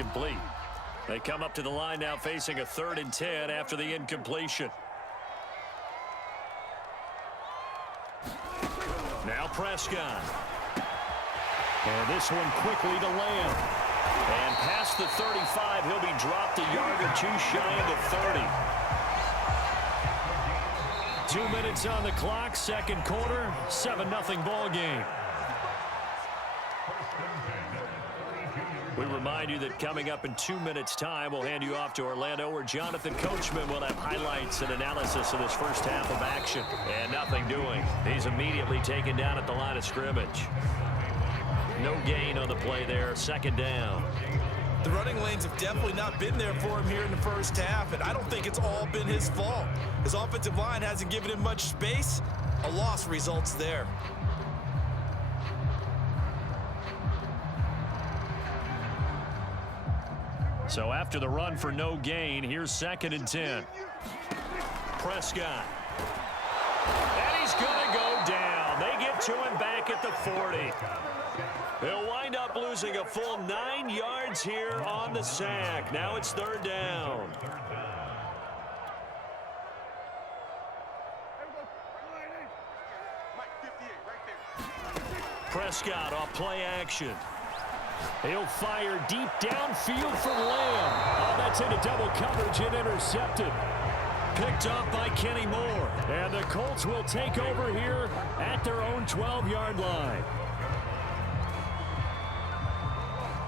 incomplete. They come up to the line now facing a 3rd and 10 after the incompletion. Now Prescott. And this one quickly to Lamb. And past the 35, he'll be dropped a yard or two shy of the 30. 2 minutes on the clock, second quarter, 7-0 ball game. We remind you that coming up in 2 minutes' time, we'll hand you off to Orlando, where Jonathan Coachman will have highlights and analysis of this first half of action. And nothing doing. He's immediately taken down at the line of scrimmage. No gain on the play there, 2nd down. The running lanes have definitely not been there for him here in the first half, and I don't think it's all been his fault. His offensive line hasn't given him much space. A loss results there. So after the run for no gain, here's 2nd and 10. Prescott. And he's going to go down. They get to him back at the 40. He'll wind up losing a full 9 yards here on the sack. Now it's 3rd down. Prescott off play action. He'll fire deep downfield for Lamb. Oh, that's into double coverage and intercepted. Picked off by Kenny Moore. And the Colts will take over here at their own 12-yard line.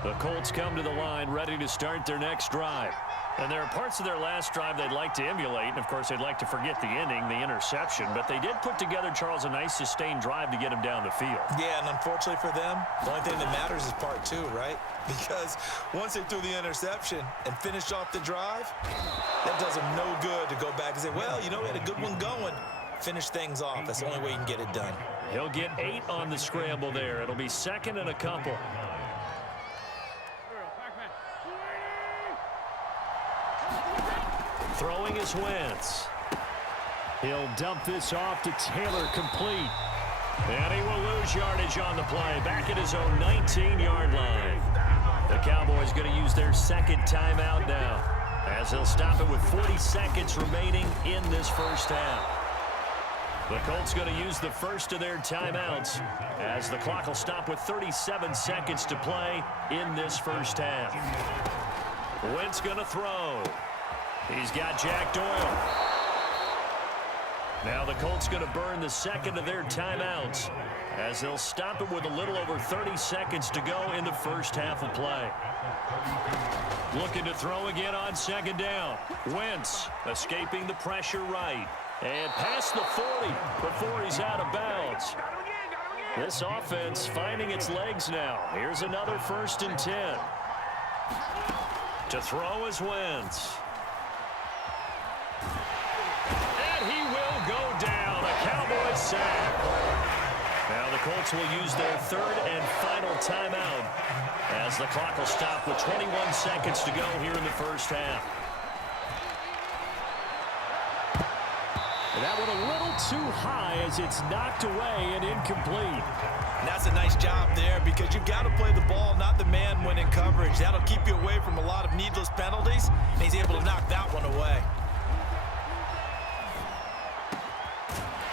The Colts come to the line ready to start their next drive. And there are parts of their last drive they'd like to emulate. And, of course, they'd like to forget the ending, the interception. But they did put together, Charles, a nice sustained drive to get him down the field. Yeah, and unfortunately for them, the only thing that matters is part 2, right? Because once they threw the interception and finished off the drive, that does them no good to go back and say, well, you know, we had a good one going. Finish things off. That's the only way you can get it done. He'll get 8 on the scramble there. It'll be 2nd and a couple. Throwing is Wentz. He'll dump this off to Taylor, complete. And he will lose yardage on the play, back at his own 19-yard line. The Cowboys going to use their 2nd timeout now, as they'll stop it with 40 seconds remaining in this first half. The Colts going to use the first of their timeouts, as the clock will stop with 37 seconds to play in this first half. Wentz going to throw. He's got Jack Doyle. Now the Colts going to burn the 2nd of their timeouts, as they'll stop it with a little over 30 seconds to go in the first half of play. Looking to throw again on 2nd down. Wentz escaping the pressure right. And past the 40 before he's out of bounds. This offense finding its legs now. Here's another 1st and 10. To throw is Wentz. Go down, a Cowboys sack. Now the Colts will use their 3rd and final timeout, as the clock will stop with 21 seconds to go here in the first half. And that one a little too high, as it's knocked away and incomplete. And that's a nice job there, because you've got to play the ball, not the man when in coverage. That'll keep you away from a lot of needless penalties, and he's able to knock that one away.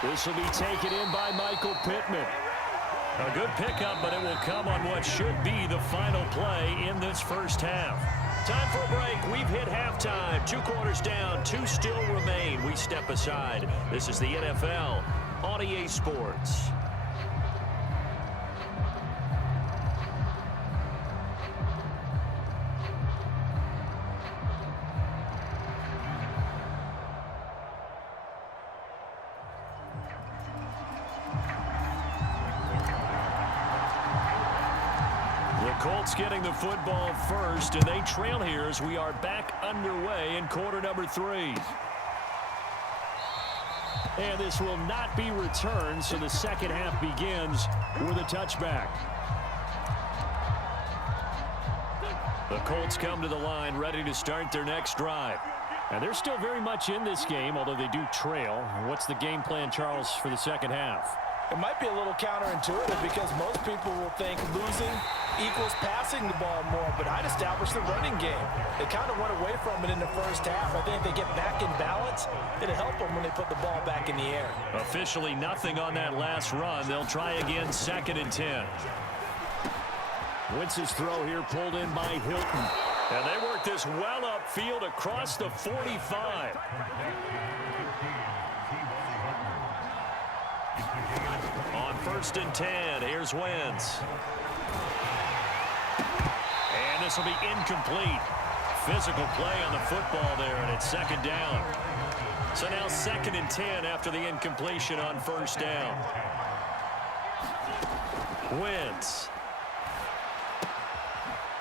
This will be taken in by Michael Pittman. A good pickup, but it will come on what should be the final play in this first half. Time for a break. We've hit halftime. 2 quarters down, 2 still remain. We step aside. This is the NFL on EA Sports. Colts getting the football first, and they trail here as we are back underway in quarter number 3. And this will not be returned, so the second half begins with a touchback. The Colts come to the line ready to start their next drive. And they're still very much in this game, although they do trail. What's the game plan, Charles, for the second half? It might be a little counterintuitive because most people will think losing equals passing the ball more, but I'd establish the running game. They kind of went away from it in the first half. I think if they get back in balance, it'll help them when they put the ball back in the air. Officially nothing on that last run. They'll try again, 2nd and 10. Wentz's throw here pulled in by Hilton. And they work this well upfield across the 45. On 1st and 10, here's Wentz. And this will be incomplete. Physical play on the football there, and it's 2nd down. So now 2nd and 10 after the incompletion on 1st down. Wentz.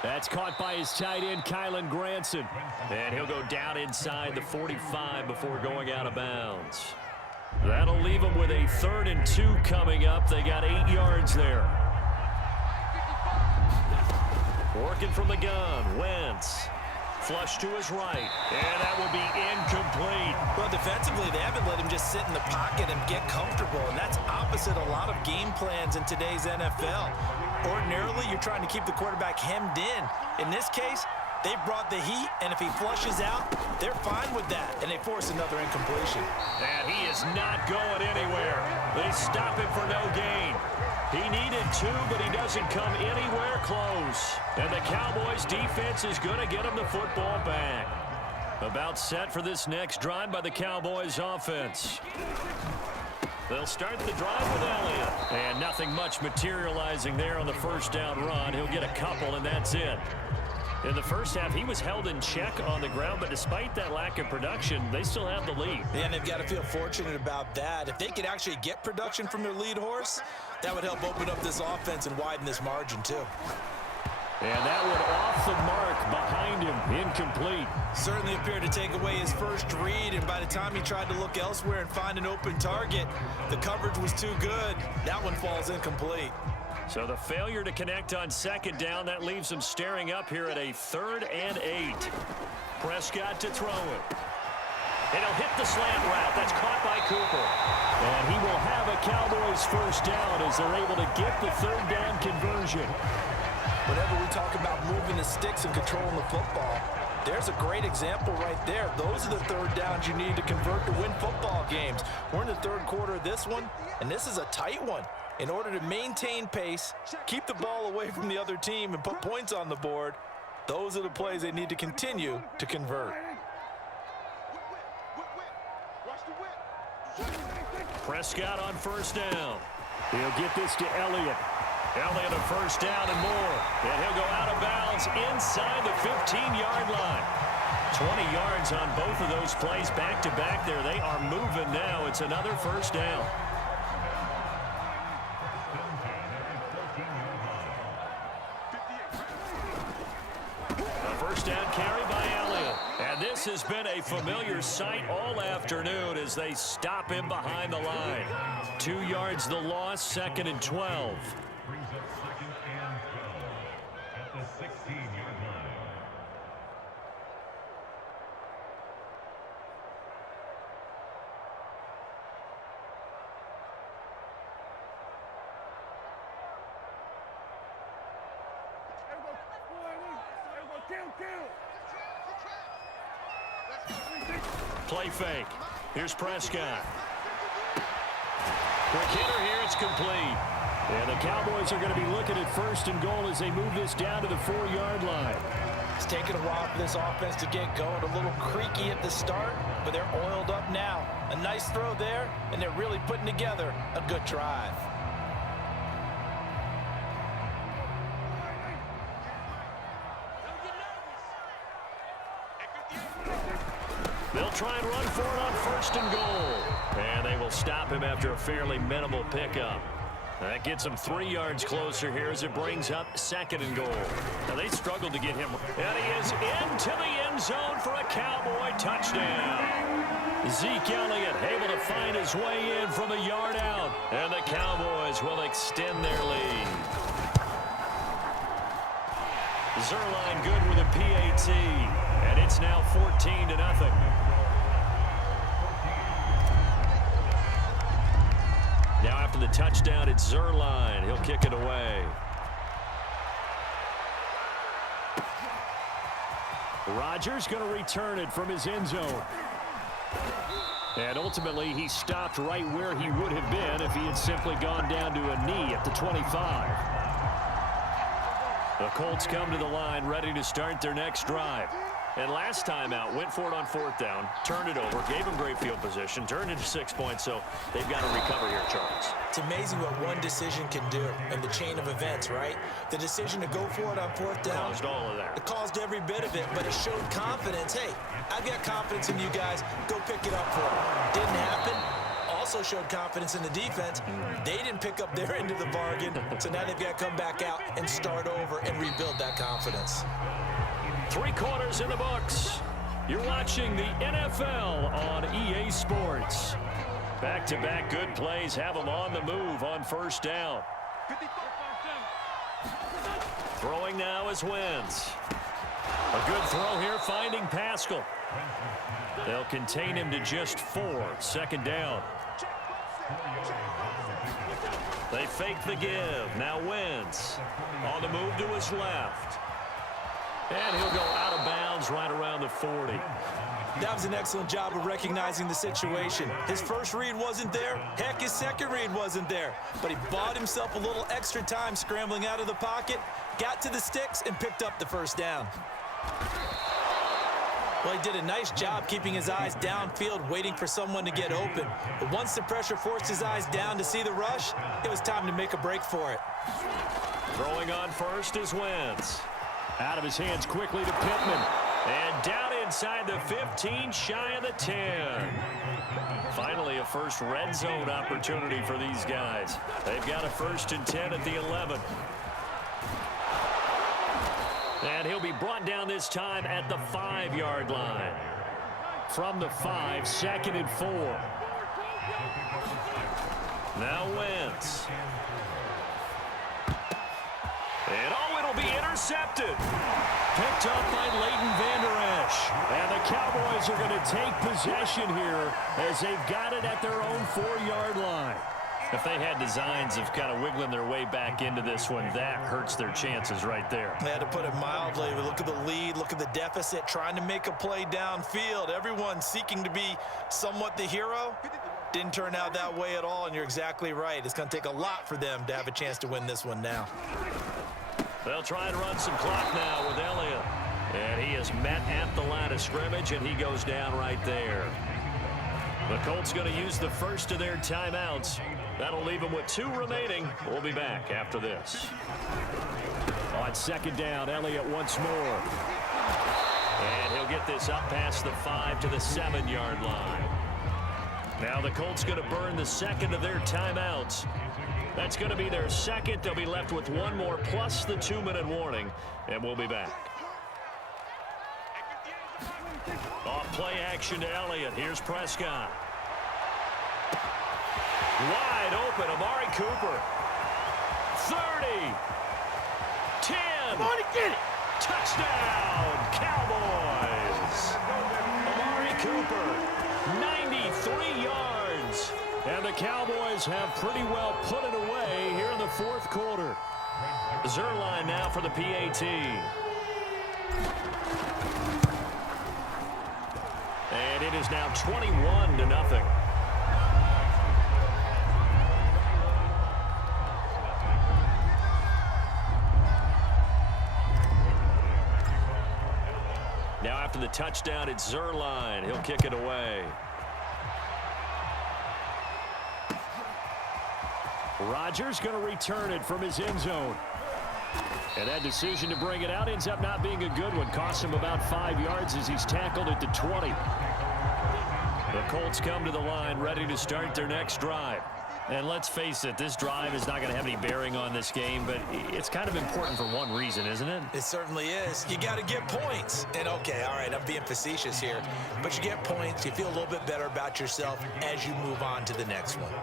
That's caught by his tight end, Kylen Granson. And he'll go down inside the 45 before going out of bounds. That'll leave them with a 3rd and 2 coming up. They got 8 yards there. Working from the gun, Wentz. Flush to his right, and that will be incomplete. Well, defensively, they haven't let him just sit in the pocket and get comfortable, and that's opposite a lot of game plans in today's NFL. Ordinarily, you're trying to keep the quarterback hemmed in. In this case, they brought the heat, and if he flushes out, they're fine with that, and they force another incompletion. And he is not going anywhere. They stop him for no gain. He needed 2, but he doesn't come anywhere close. And the Cowboys' defense is going to get him the football back. About set for this next drive by the Cowboys' offense. They'll start the drive with Elliott. And nothing much materializing there on the 1st down run. He'll get a couple, and that's it. In the first half, he was held in check on the ground, but despite that lack of production, they still have the lead. Yeah, and they've got to feel fortunate about that. If they could actually get production from their lead horse, that would help open up this offense and widen this margin, too. And that one off the mark behind him, incomplete. Certainly appeared to take away his first read, and by the time he tried to look elsewhere and find an open target, the coverage was too good. That one falls incomplete. So the failure to connect on 2nd down, that leaves them staring up here at a 3rd and 8. Prescott to throw it. And he'll hit the slant route. That's caught by Cooper. And he will have a Cowboys 1st down as they're able to get the 3rd down conversion. Whenever we talk about moving the sticks and controlling the football, there's a great example right there. Those are the 3rd downs you need to convert to win football games. We're in the 3rd quarter of this one, and this is a tight one. In order to maintain pace, keep the ball away from the other team, and put points on the board, those are the plays they need to continue to convert. Prescott on 1st down. He'll get this to Elliott. Elliott a 1st down and more. And he'll go out of bounds inside the 15-yard line. 20 yards on both of those plays back-to-back there. They are moving now. It's another 1st down. A 1st down carry by Elliott. And this has been a familiar sight all afternoon as they stop him behind the line. 2 yards the loss, 2nd and 12. Play fake. Here's Prescott. Quick hitter here. It's complete. And the Cowboys are going to be looking at 1st and goal as they move this down to the 4-yard line. It's taken a while for this offense to get going. A little creaky at the start, but they're oiled up now. A nice throw there, and they're really putting together a good drive. They'll try and run for it on 1st and goal. And they will stop him after a fairly minimal pickup. That gets him 3 yards closer here as it brings up 2nd and goal. Now they struggled to get him. And he is into the end zone for a Cowboy touchdown. Zeke Elliott able to find his way in from a yard out. And the Cowboys will extend their lead. Zerline good with a PAT. And it's now 14-0. Now after the touchdown, it's Zerline. He'll kick it away. Rodgers going to return it from his end zone. And ultimately, he stopped right where he would have been if he had simply gone down to a knee at the 25. The Colts come to the line ready to start their next drive. And last time out, went for it on 4th down, turned it over, gave him great field position, turned into 6 points, so they've got to recover here, Charles. It's amazing what one decision can do in the chain of events, right? The decision to go for it on 4th down. Caused all of that. It caused every bit of it, but it showed confidence. Hey, I've got confidence in you guys. Go pick it up for it. Didn't happen. Also showed confidence in the defense. They didn't pick up their end of the bargain, so now they've got to come back out and start over and rebuild that confidence. 3 quarters in the books. You're watching the NFL on EA Sports. Back-to-back good plays have them on the move on 1st down. Throwing now is Wentz. A good throw here, finding Pascal. They'll contain him to just 4. 2nd down. They fake the give. Now Wentz on the move to his left. And he'll go out of bounds right around the 40. That was an excellent job of recognizing the situation. His first read wasn't there. Heck, his second read wasn't there. But he bought himself a little extra time scrambling out of the pocket, got to the sticks, and picked up the 1st down. Well, he did a nice job keeping his eyes downfield, waiting for someone to get open. But once the pressure forced his eyes down to see the rush, it was time to make a break for it. Throwing on first is Wentz. Out of his hands quickly to Pittman. And down inside the 15, shy of the 10. Finally, a first red zone opportunity for these guys. They've got a 1st and 10 at the 11. And he'll be brought down this time at the 5-yard line. From the 5, 2nd and 4. Now Wentz. And it'll be intercepted. Picked up by Leighton Vander Esch. And the Cowboys are going to take possession here as they've got it at their own 4-yard line. If they had designs of kind of wiggling their way back into this one, that hurts their chances right there. They had to put it mildly. Look at the lead, look at the deficit, trying to make a play downfield. Everyone seeking to be somewhat the hero. Didn't turn out that way at all, and you're exactly right. It's going to take a lot for them to have a chance to win this one now. They'll try and run some clock now with Elliott. And he is met at the line of scrimmage, and he goes down right there. The Colts going to use the first of their timeouts. That'll leave them with 2 remaining. We'll be back after this. On 2nd down, Elliott once more. And he'll get this up past the 5 to the 7-yard line. Now the Colts going to burn the 2nd of their timeouts. That's going to be their 2nd. They'll be left with 1 more plus the 2-minute warning, and we'll be back. Off play action to Elliott. Here's Prescott. Wide open, Amari Cooper. 30. 10. Come on, get it. Touchdown, Cowboys. Amari Cooper, 93 yards. And the Cowboys have pretty well put it away here in the 4th quarter. Zerline now for the PAT. And it is now 21-0. Now after the touchdown, it's Zerline. He'll kick it away. Rodgers going to return it from his end zone. And that decision to bring it out ends up not being a good one. Costs him about 5 yards as he's tackled at the 20. The Colts come to the line ready to start their next drive. And let's face it, this drive is not going to have any bearing on this game, but it's kind of important for one reason, isn't it? It certainly is. You got to get points. And, okay, all right, I'm being facetious here. But you get points, you feel a little bit better about yourself as you move on to the next one.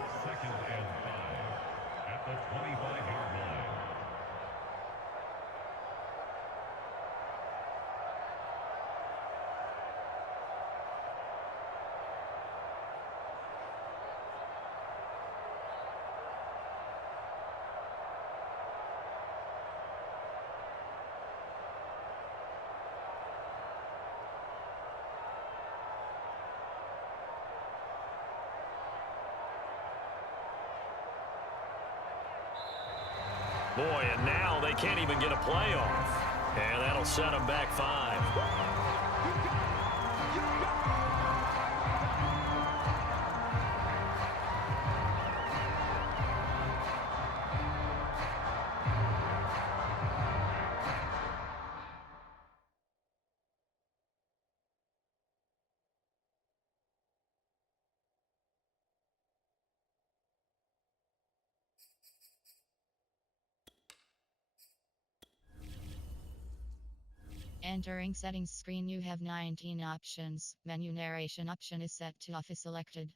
Boy, and now they can't even get a play off. And that'll set them back 5. Entering settings screen, you have 19 options. Menu narration option is set to off is selected.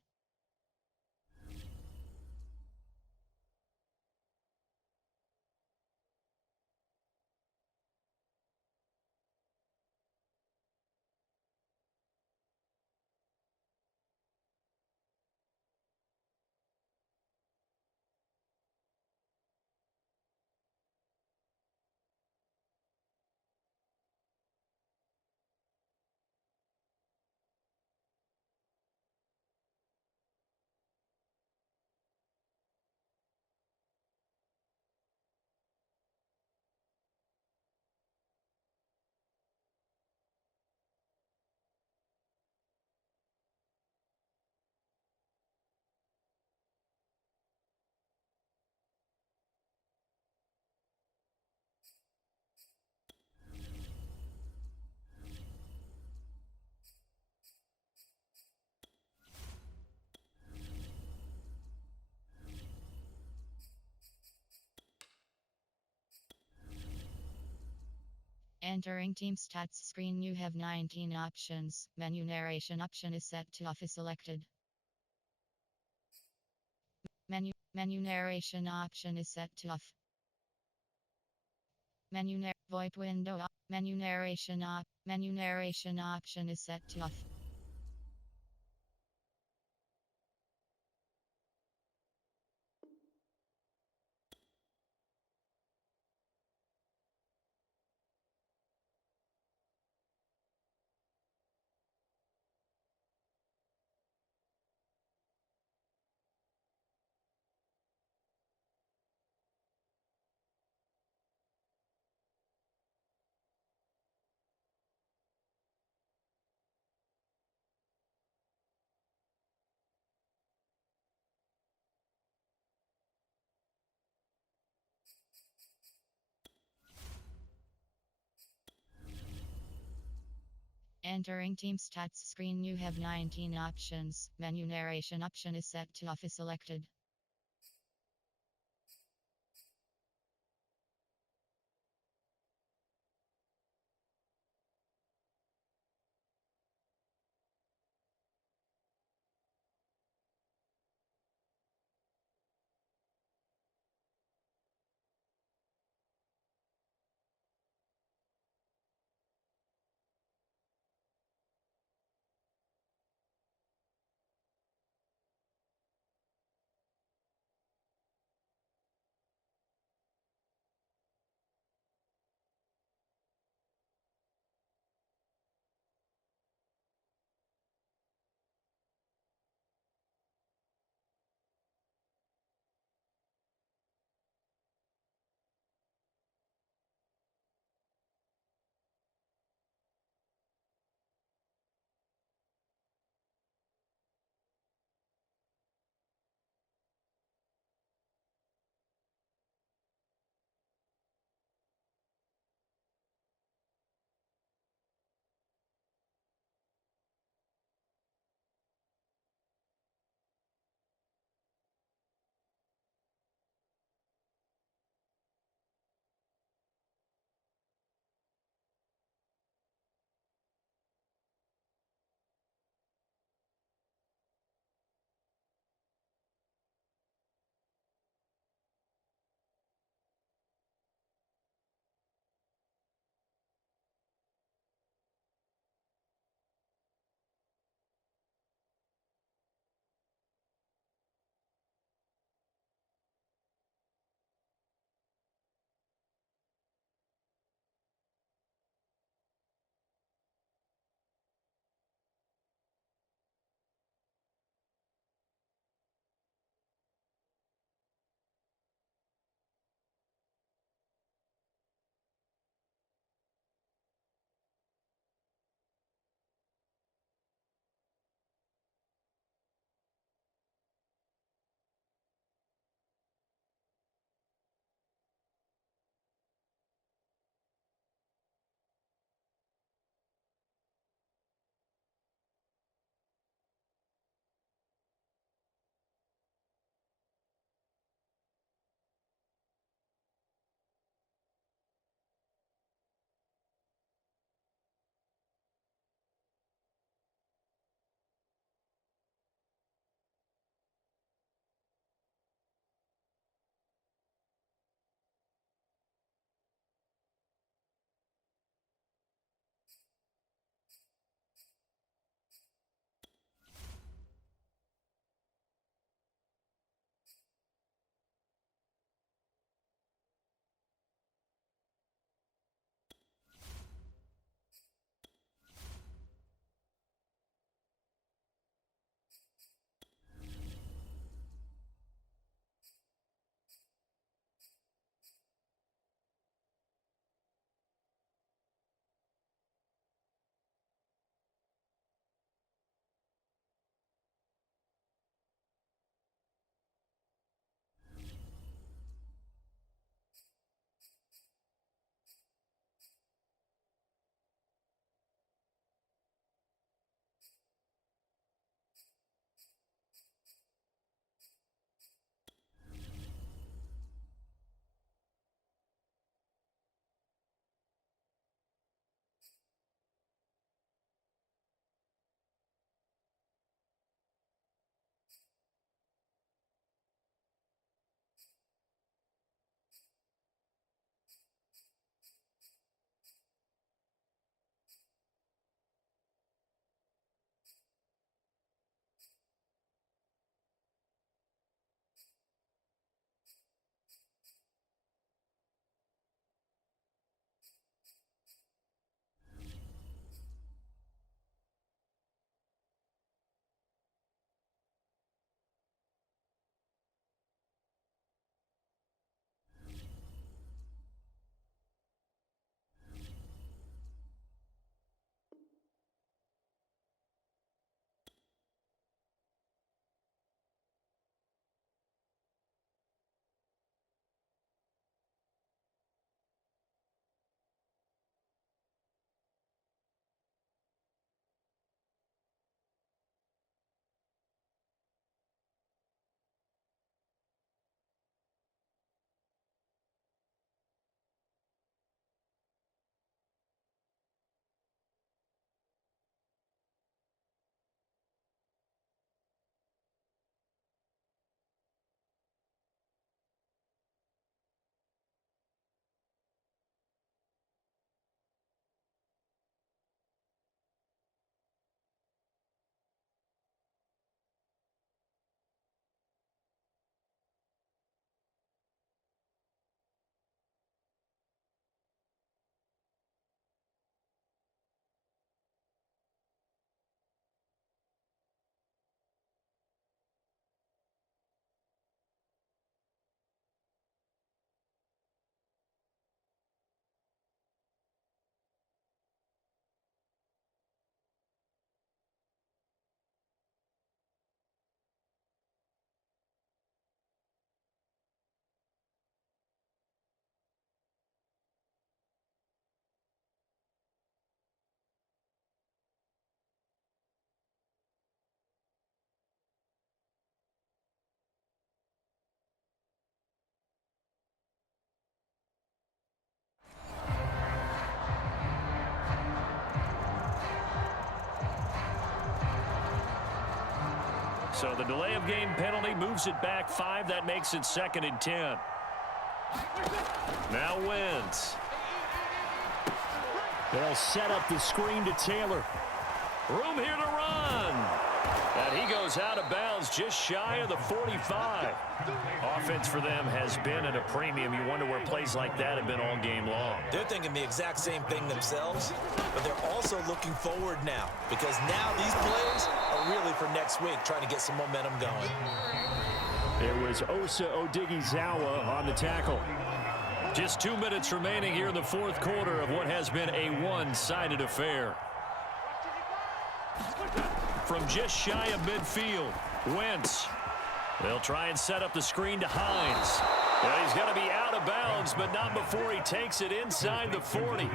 Entering team stats screen, you have 19 options. Menu narration option is set to off is selected. Menu narration option is set to off. VoIP window off. Menu narration option is set to off. Entering team stats screen, you have 19 options. Menu narration option is set to off is selected. So the delay of game penalty moves it back 5. That makes it 2nd and 10. Now Wentz. They'll set up the screen to Taylor. Room here to run. And he goes out of bounds just shy of the 45. Offense for them has been at a premium. You wonder where plays like that have been all game long. They're thinking the exact same thing themselves, but they're also looking forward now because now these plays are really for next week, trying to get some momentum going. It was Osa Odighizuwa on the tackle. Just 2 minutes remaining here in the 4th quarter of what has been a one-sided affair. From just shy of midfield, Wentz. They'll try and set up the screen to Hines. And he's going to be out of bounds, but not before he takes it inside the 40.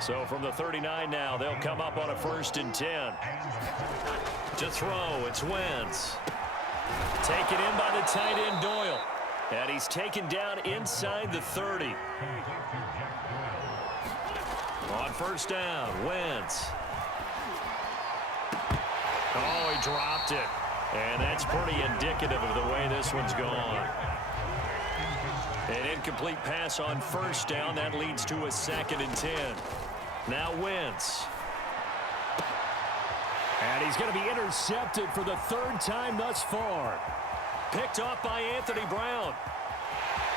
So from the 39 now, they'll come up on a 1st and 10. To throw, it's Wentz. Taken in by the tight end Doyle. And he's taken down inside the 30. On 1st down, Wentz. Oh, he dropped it. And that's pretty indicative of the way this one's gone. An incomplete pass on 1st down. That leads to a 2nd and 10. Now Wentz. And he's going to be intercepted for the 3rd time thus far. Picked off by Anthony Brown.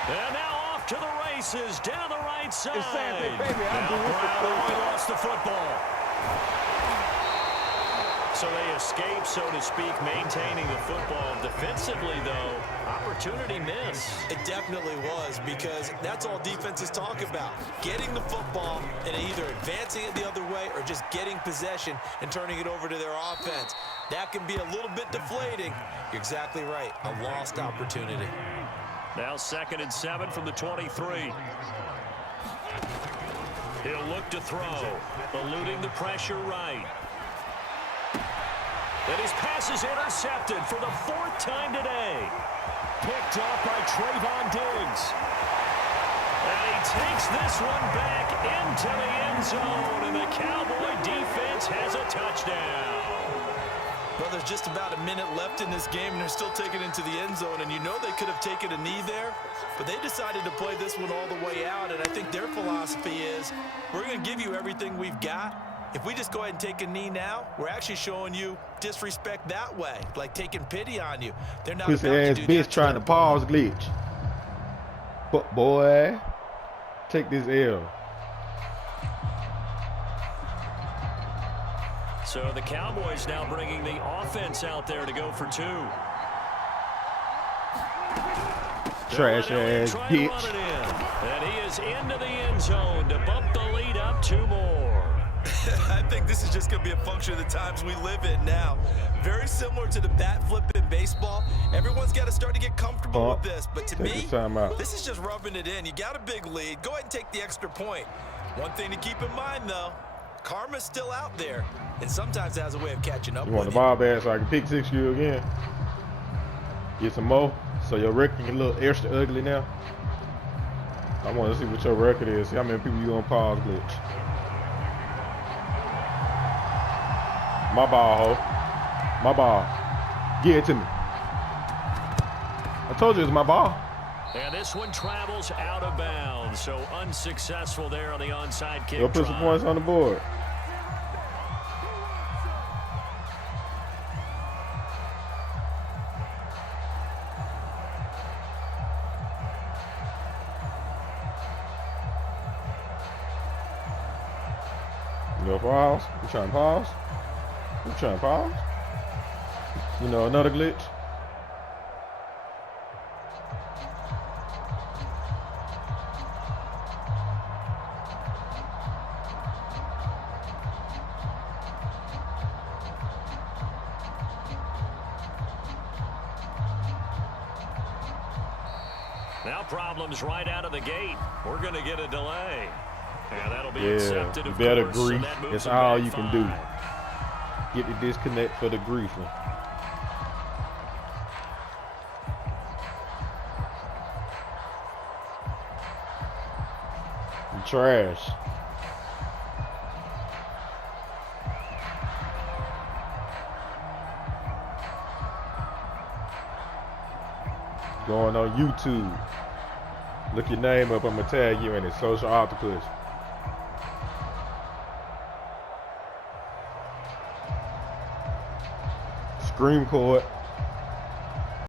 And now off to the races, down the right side. Now Brown lost the football. So they escape, so to speak, maintaining the football. Defensively, though, opportunity miss. It definitely was, because that's all defenses talk about. Getting the football and either advancing it the other way or just getting possession and turning it over to their offense. That can be a little bit deflating. You're exactly right. A lost opportunity. Now 2nd and 7 from the 23. He'll look to throw, eluding the pressure right. And his pass is intercepted for the 4th time today. Picked off by Trayvon Diggs. And he takes this one back into the end zone, and the Cowboy defense has a touchdown. Well, there's just about a minute left in this game, and they're still taking it into the end zone. And you know they could have taken a knee there, but they decided to play this one all the way out. And I think their philosophy is, we're going to give you everything we've got. If we just go ahead and take a knee now, we're actually showing you disrespect that way, like taking pity on you. They're not Pussy about ass to do bitch that. trying to pause glitch. But boy, take this L. So the Cowboys now bringing the offense out there to go for 2. Trash ass bitch. And he is into the end zone to bump the lead up 2 more. I think this is just going to be a function of the times we live in now. Very similar to the bat flip in baseball. Everyone's got to start to get comfortable with this. But to me, this is just rubbing it in. You got a big lead. Go ahead and take the extra point. One thing to keep in mind, though, karma's still out there. And sometimes it has a way of catching up with you. You want the ball back so I can pick 6 you again? Get some more so your record can look extra ugly now. I want to see what your record is. See how many people you on pause glitch. My ball, ho. My ball. Give it to me. I told you it was my ball. And this one travels out of bounds, so unsuccessful there on the onside kick. Go put some points on the board. You know, pause. You trying to pause? You trying to pause? You know, another glitch. Now problems right out of the gate. We're going to get a delay. And that'll be accepted, of better course, grief. So It's all you can do. Get the disconnect for the griefing. You trash. going on YouTube. Look your name up. I'm going to tag you in it. Social Octopus. Scream Court.